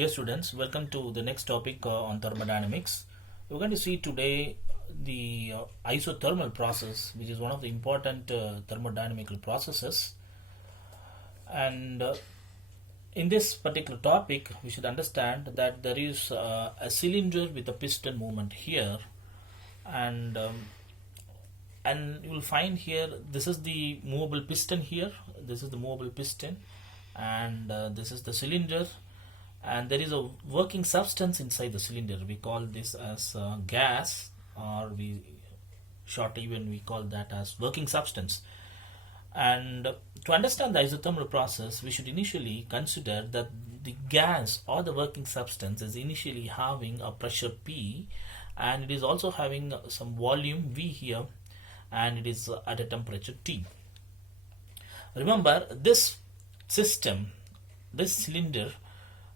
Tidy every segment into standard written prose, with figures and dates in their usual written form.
Dear students, welcome to the next topic on thermodynamics. We're going to see today the isothermal process, which is one of the important thermodynamical processes. And in this particular topic, we should understand that there is a cylinder with a piston movement here, and you will find here this is the movable piston here. This is the movable piston, and this is the cylinder. And there is a working substance inside the cylinder. We call this as gas, or we call that as working substance. And to understand the isothermal process, we should initially consider that the gas or the working substance is initially having a pressure P, and it is also having some volume V here, and it is at a temperature T. Remember, this system, this cylinder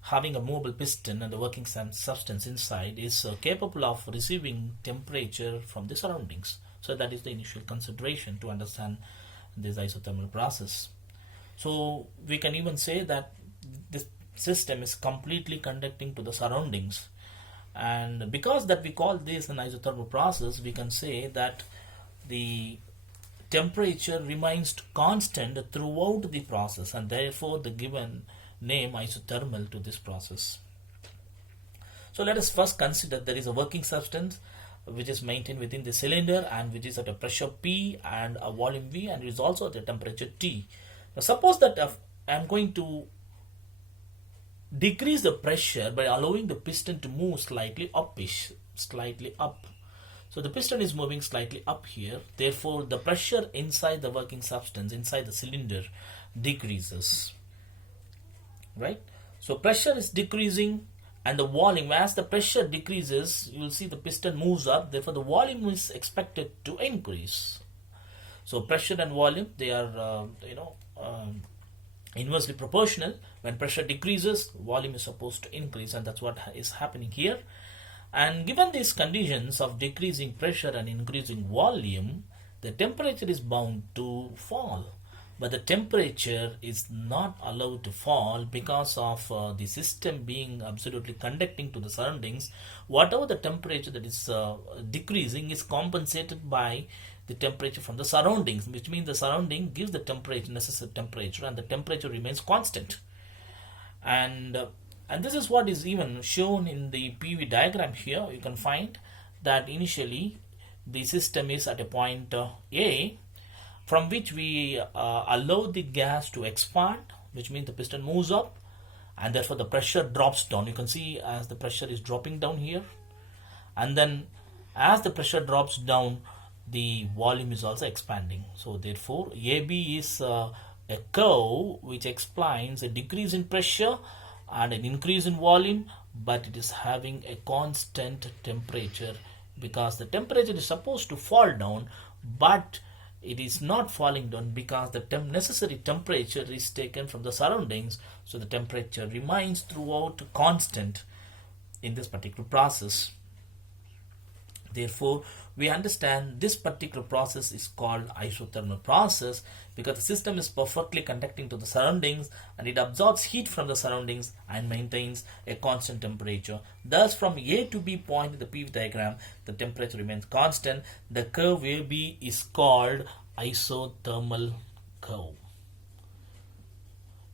having a movable piston and a working substance inside is capable of receiving temperature from the surroundings. So that is the initial consideration to understand this isothermal process. So we can even say that this system is completely conducting to the surroundings, and because that we call this an isothermal process, we can say that the temperature remains constant throughout the process, and therefore the given name isothermal to this process. So let us first consider there is a working substance which is maintained within the cylinder and which is at a pressure P and a volume V, and it is also at a temperature T. Now suppose that I am going to decrease the pressure by allowing the piston to move slightly up. So the piston is moving slightly up here, therefore the pressure inside the working substance, inside the cylinder, decreases. Right? So pressure is decreasing, and the volume, as the pressure decreases, you will see the piston moves up, therefore the volume is expected to increase. So pressure and volume, they are inversely proportional. When pressure decreases, volume is supposed to increase, and that's what is happening here. And given these conditions of decreasing pressure and increasing volume, the temperature is bound to fall. But the temperature is not allowed to fall because of the system being absolutely conducting to the surroundings. Whatever the temperature that is decreasing is compensated by the temperature from the surroundings, which means the surrounding gives the temperature, necessary temperature, and the temperature remains constant. And this is what is even shown in the PV diagram here. You can find that initially the system is at a point A, from which we allow the gas to expand, which means the piston moves up, and therefore the pressure drops down. You can see as the pressure is dropping down here, and then as the pressure drops down, the volume is also expanding. So therefore AB is a curve which explains a decrease in pressure and an increase in volume, but it is having a constant temperature, because the temperature is supposed to fall down, but it is not falling down because the necessary temperature is taken from the surroundings. So the temperature remains throughout constant in this particular process. Therefore, we understand this particular process is called isothermal process because the system is perfectly conducting to the surroundings, and it absorbs heat from the surroundings and maintains a constant temperature. Thus, from A to B point in the PV diagram, the temperature remains constant. The curve AB is called isothermal curve.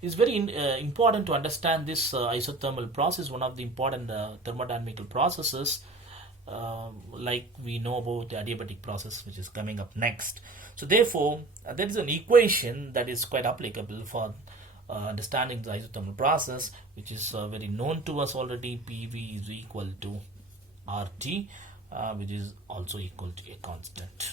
It's very important to understand this isothermal process, one of the important thermodynamical processes. Like we know about the adiabatic process, which is coming up next. So therefore there is an equation that is quite applicable for understanding the isothermal process, which is very known to us already. PV is equal to RT, which is also equal to a constant.